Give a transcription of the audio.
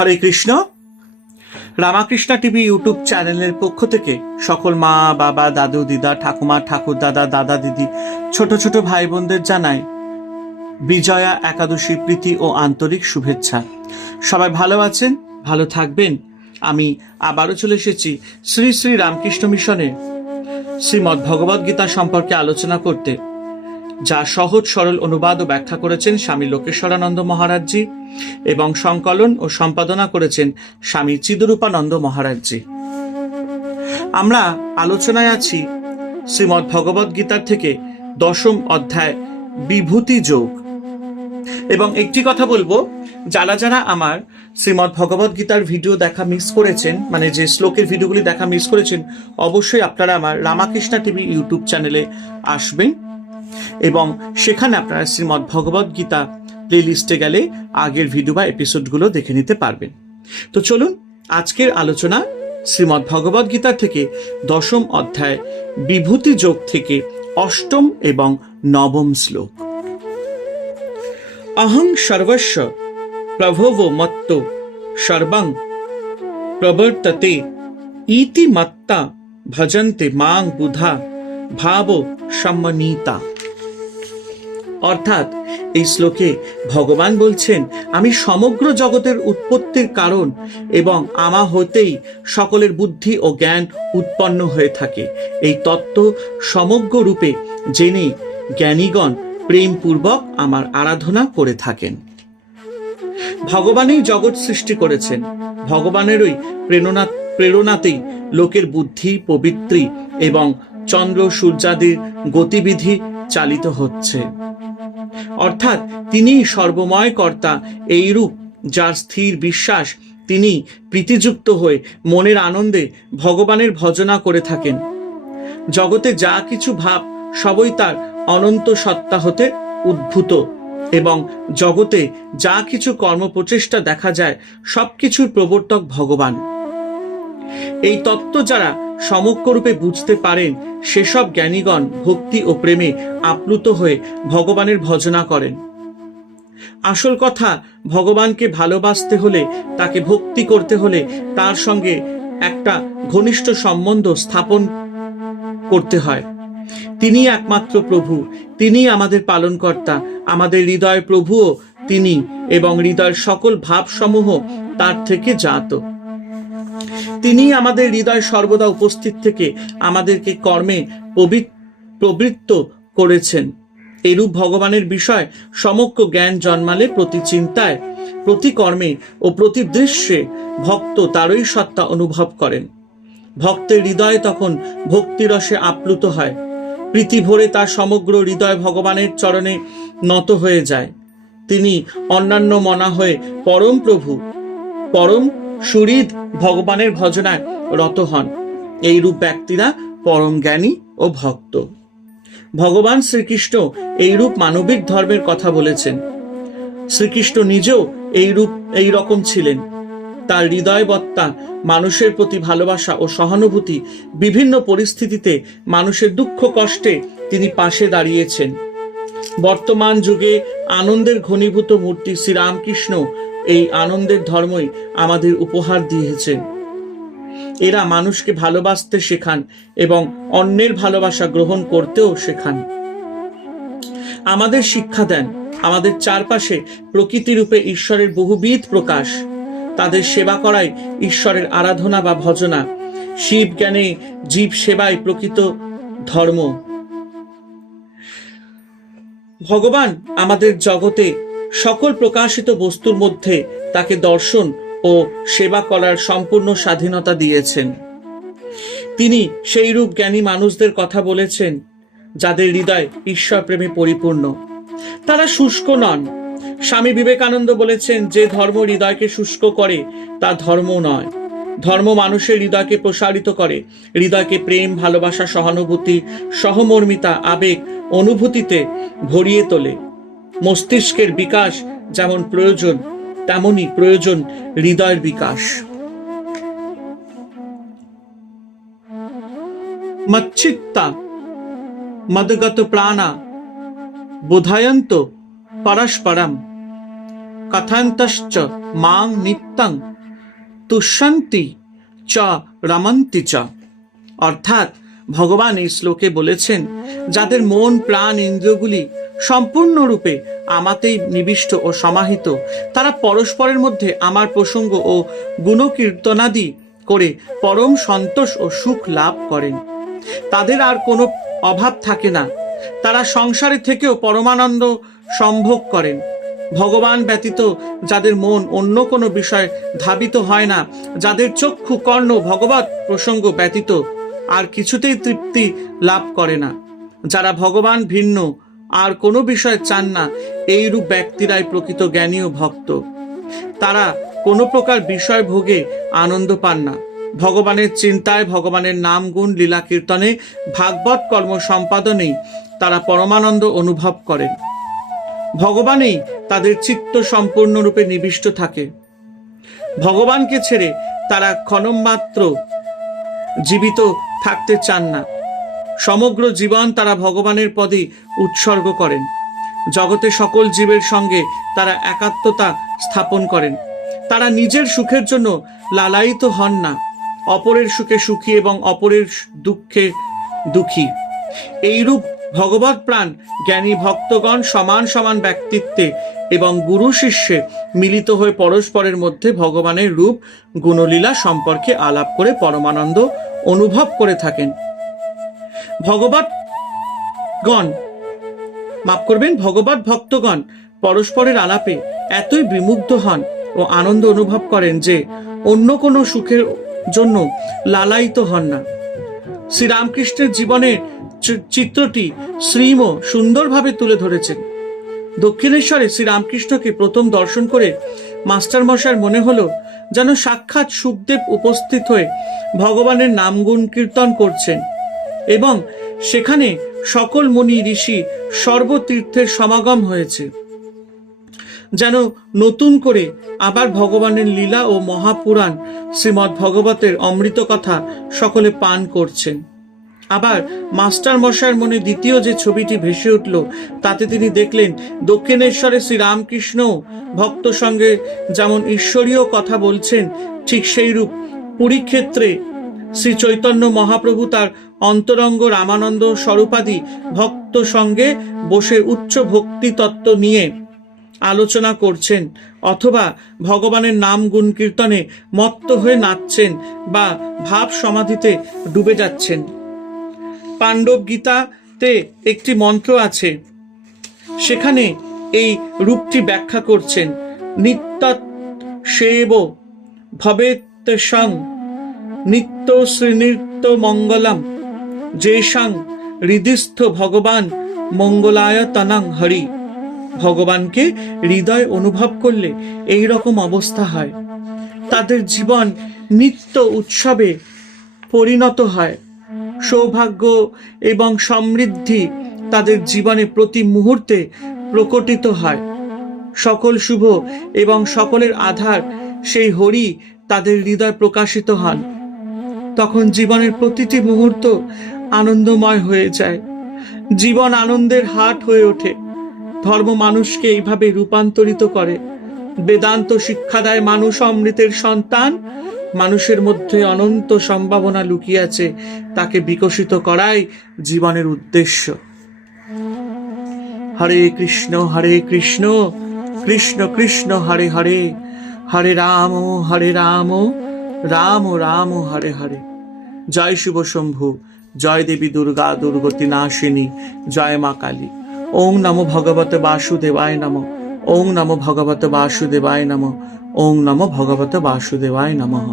হরে Krishna. Ramakrishna TV YouTube চ্যানেলের পক্ষ থেকে সকল মা, বাবা, দাদু, দিদা, ঠাকুমা, ঠাকুর দাদা দাদা, দিদি, ছোট ছোট ভাই বোনদের জানাই বিজয়া একাদশী প্রীতি ও আন্তরিক শুভেচ্ছা। সবাই ভালো আছেন? ভালো থাকবেন? আমি আবারও চলে এসেছি শ্রী শ্রী রামকৃষ্ণ মিশনে। শ্রীমদ্ ভগবদ্গীতা সম্পর্কে আলোচনা করতে। যা সহজ, সরল অনুবাদ ও ব্যাখ্যা করেছেন স্বামী লোকেশ্বরানন্দ মহারাজজি এবং সংকলন ও সম্পাদনা করেছেন স্বামী চিদরূপানন্দ মহারাজজি। আমরা আলোচনায় আছি শ্রীমদ্ ভগবদ গীতার থেকে দশম অধ্যায় বিভূতি যোগ। এবং একটি কথা বলব, যারা যারা আমার শ্রীমদ্ ভগবদ গীতার ভিডিও দেখা মিস করেছেন মানে যে শ্লোকের ভিডিওগুলি দেখা মিস করেছেন, অবশ্যই আপনারা আমার রামাকৃষ্ণা টিভি ইউটিউব চ্যানেলে আসবেন। এবং সেখানে আপনারা শ্রীমদ্ ভগবদ গীতা প্লে লিস্টে গেলে আগের ভিডিও বা এপিসোডগুলো দেখে নিতে পারবেন। তো চলুন, আজকের আলোচনা শ্রীমদ্ ভগবদ গীতার থেকে দশম অধ্যায় বিভূতি যোগ থেকে অষ্টম এবং নবম শ্লোক। অহং সর্বস্ব প্রভব মত্ত সর্বং প্রবর্ততে ইতি মত্তা ভজন্তে মাং বুধা ভাব সম্মানিতা। অর্থাৎ এই শ্লোকে ভগবান বলছেন, আমি সমগ্র জগতের উৎপত্তির কারণ এবং আমা হতেই সকলের বুদ্ধি ও জ্ঞান উৎপন্ন হয়ে থাকে। এই তত্ত্ব সমগ্র রূপে জেনে জ্ঞানীগণ প্রেমপূর্বক আমার আরাধনা করে থাকেন। ভগবানই জগৎ সৃষ্টি করেছেন। ভগবানেরই প্রেরণা, প্রেরণাতেই লোকের বুদ্ধি, পবিত্রী এবং চন্দ্র সূর্যাদির গতিবিধি চালিত হচ্ছে। অর্থাৎ তিনি সর্বময় কর্তা, এইরূপ যার স্থির বিশ্বাস তিনি প্রীতিযুক্ত হয়ে মনের আনন্দে ভগবানের ভজনা করে থাকেন। জগতে যা কিছু ভাব, সবই তার অনন্ত সত্তা হতে উদ্ভূত এবং জগতে যা কিছু কর্মপ্রচেষ্টা দেখা যায়, সবকিছুর প্রবর্তক ভগবান। এই তত্ত্ব যারা সমগ্ররূপে বুঝতে পারেন, সেসব জ্ঞানীগণ ভক্তি ও প্রেমে আপ্লুত হয়ে ভগবানের ভজনা করেন। আসল কথা, ভগবানকে ভালোবাসতে হলে, তাকে ভক্তি করতে হলে তার সঙ্গে একটা ঘনিষ্ঠ সম্বন্ধ স্থাপন করতে হয়। তিনি একমাত্র প্রভু তিনি আমাদের পালনকর্তা, আমাদের হৃদয় প্রভুও তিনি এবং হৃদয়ের সকল ভাবসমূহ তার থেকে জাত। তিনি আমাদের হৃদয় সর্বদা উপস্থিত থেকে আমাদেরকে কর্মে প্রবৃত্ত করেছেন। এরূপ ভগবানের বিষয় সমগ্র জ্ঞান জন্মালে প্রতি চিন্তায়, প্রতি কর্মে ও প্রতি দৃশ্যে ভক্ত তারই সত্তা অনুভব করেন। ভক্তের হৃদয় তখন ভক্তিরসে আপ্লুত হয়। প্রীতি ভরে তার সমগ্র হৃদয় ভগবানের চরণে নত হয়ে যায়। তিনি অন্যান্য মনা হয়ে পরম প্রভু, পরম সুহৃদ ভগবানের ভজনায় রত হন। এই রূপ ব্যক্তিরা পরম জ্ঞানী ও ভক্ত। ভগবান শ্রীকৃষ্ণ এইরূপ মানবিক ধর্মের কথা বলেছেন। শ্রীকৃষ্ণ নিজেও এইরূপ এই রকম ছিলেন। তার হৃদয়বত্তা, মানুষের প্রতি ভালোবাসা ও সহানুভূতি বিভিন্ন পরিস্থিতিতে মানুষের দুঃখ কষ্টে তিনি পাশে দাঁড়িয়েছেন। বর্তমান যুগে আনন্দের ঘনীভূত মূর্তি শ্রীরামকৃষ্ণ এই আনন্দের ধর্মই আমাদের উপহার দিয়েছে। এরা মানুষকে ভালোবাসতে শেখান এবং অন্যের ভালোবাসা গ্রহণ করতেও শেখান। আমাদের শিক্ষা দেন, আমাদের চারপাশে প্রকৃতিরূপে ঈশ্বরের বহুবিধ প্রকাশ। তাদের সেবা করাই ঈশ্বরের আরাধনা বা ভজনা। শিব জ্ঞানে জীব সেবাই প্রকৃত ধর্ম। ভগবান আমাদের জগতে সকল প্রকাশিত বস্তুর মধ্যে তাকে দর্শন ও সেবা করার সম্পূর্ণ স্বাধীনতা দিয়েছেন। তিনি সেই রূপ জ্ঞানী মানুষদের কথা বলেছেন, যাদের হৃদয় ঈশ্বর প্রেমে পরিপূর্ণ। তারা শুষ্ক নন। স্বামী বিবেকানন্দ বলেছেন, যে ধর্ম হৃদয়কে শুষ্ক করে, তা ধর্ম নয়। ধর্ম মানুষের হৃদয়কে প্রসারিত করে। হৃদয়কে প্রেম, ভালোবাসা, সহানুভূতি, সহমর্মিতা, আবেগ, অনুভূতিতে ভরিয়ে তোলে। মস্তিষ্কের বিকাশ যেমন প্রয়োজন, তেমনই প্রয়োজন হৃদয়ের বিকাশ। মচ্ছিত্তা, মদগত প্রাণা, বোধায়ন্ত পরস্পরম, কথান্তশ্চ মাং নিত্যং, তুষ্যন্তি চ রমন্তি চ। অর্থাৎ ভগবান এই শ্লোকে বলেছেন, যাদের মন, প্রাণ, ইন্দ্রিয়গুলি সম্পূর্ণরূপে আমাতেই নিবিষ্ট ও সমাহিত, তারা পরস্পরের মধ্যে আমার প্রসঙ্গ ও গুণকীর্তনাদি করে পরম সন্তোষ ও সুখ লাভ করেন। তাদের আর কোনো অভাব থাকে না। তারা সংসারে থেকেও পরমানন্দ সম্ভোগ করেন। ভগবান ব্যতীত যাদের মন অন্য কোনো বিষয় ধাবিত হয় না, যাদের চক্ষু কর্ণ ভগবত প্রসঙ্গ ব্যতীত আর কিছুতেই তৃপ্তি লাভ করে না। যারা ভগবান ভিন্ন, আর কোনো বিষয় চান না, এইরূপ ব্যক্তিরাই প্রকৃত জ্ঞানী ও ভক্ত। তারা কোনো প্রকার বিষয় ভোগে আনন্দ পান না। ভগবানের চিন্তায় ভগবানের নাম, গুণ, লীলা, কীর্তনে ভাগবত কর্ম সম্পাদনেই তারা পরমানন্দ অনুভব করেন। ভগবানেই তাদের চিত্ত সম্পূর্ণরূপে নিবিষ্ট থাকে। ভগবানকে ছেড়ে তারা ক্ষণমাত্র জীবিত থাকতে চান না। সমগ্র জীবন তারা ভগবানের পদে উৎসর্গ করেন। জগতে সকল জীবের সঙ্গে তারা একাত্মতা স্থাপন করেন। তারা নিজের সুখের জন্য লালায়িত হন না। অপরের সুখে সুখী এবং অপরের দুঃখে দুঃখী। এইরূপ ভগবত প্রাণ, জ্ঞানী ভক্তগণ সমান সমান ব্যক্তিত্বে এবং গুরু শিষ্যে মিলিত হয়ে পরস্পরের মধ্যে ভগবানের রূপ, গুণলীলা সম্পর্কে আলাপ করে পরমানন্দ অনুভব করে থাকেন। ভগবত গণ মাফ করবেন ভগবত ভক্তগণ পরস্পরের আলাপে এতই বিমুগ্ধ হন ও আনন্দ অনুভব করেন যে অন্য কোনো সুখের জন্য লালায়িত হন না। শ্রীরামকৃষ্ণের জীবনের চি- চিত্রটি শ্রীম সুন্দরভাবে তুলে ধরেছেন। দক্ষিণেশ্বরে শ্রীরামকৃষ্ণকে প্রথম দর্শন করে মাস্টার মশার মনে হলো যেন সাক্ষাৎ সুখদেব উপস্থিত হয়ে ভগবানের নামগুণ কীর্তন করছেন এবং সেখানে সকল মুনি ঋষি সর্বতীর্থের সমাগম হয়েছে। যেন নতুন করে আবার ভগবানের লীলা ও মহাপুরাণ শ্রীমদ্ ভগবতের অমৃত কথা সকলে পান করছেন। আবার মাস্টার মশাইয়ের মনে দ্বিতীয় যে ছবিটি ভেসে উঠল, তাতে তিনি দেখলেন দক্ষিণেশ্বরে শ্রীরামকৃষ্ণ ভক্ত সঙ্গে যেমন ঈশ্বরীয় কথা বলছেন, ঠিক সেইরূপ পুরীক্ষেত্রে শ্রী চৈতন্য মহাপ্রভু তার অন্তরঙ্গ রামানন্দ স্বরূপাদি ভক্ত সঙ্গে বসে উচ্চ ভক্তি তত্ত্ব নিয়ে আলোচনা করছেন, অথবা ভগবানের নাম গুণ কীর্তনে মত্ত হয়ে নাচছেন বা ভাব সমাধিতে ডুবে যাচ্ছেন। পাণ্ডব গীতাতে একটি মন্ত্র আছে। সেখানে এই রূপটি ব্যাখ্যা করছেন নিত্য সেব ভবেত নিত্য শ্রীনিত্য মঙ্গলম যেসাং হৃদিস্থ ভগবান মঙ্গলায়তনাং হরি। ভগবানকে হৃদয় অনুভব করলে এই রকম অবস্থা হয়। তাদের জীবন নিত্য উৎসবে পরিণত হয়। সৌভাগ্য এবং সমৃদ্ধি তাদের জীবনে প্রতি মুহূর্তে প্রকটিত হয়। সকল শুভ এবং সকলের আধার সেই হরি তাদের হৃদয় প্রকাশিত হন। তখন জীবনের প্রতিটি মুহূর্ত আনন্দময় হয়ে যায়। জীবন আনন্দের হাট হয়ে ওঠে। ধর্ম মানুষকে এইভাবে রূপান্তরিত করে। বেদান্ত শিক্ষা দেয় মানুষ অমৃতের সন্তান। মানুষের মধ্যে অনন্ত সম্ভাবনা লুকিয়ে আছে তাকে বিকশিত করাই জীবনের উদ্দেশ্য। হরে কৃষ্ণ হরে কৃষ্ণ কৃষ্ণ কৃষ্ণ, হরে হরে। হরে রাম হরে রাম রাম রাম, হরে হরে। জয় শিব শম্ভু, জয় দেবী দুর্গা, দুর্গতি নাশিনী, জয় মা কালী। ওং নমো ভগবতে বাসুদেবায় নম। ওং নম ভগবত বাসুদেবায় নম। ওং নম ভগবত বাসুদেবায় নমঃ।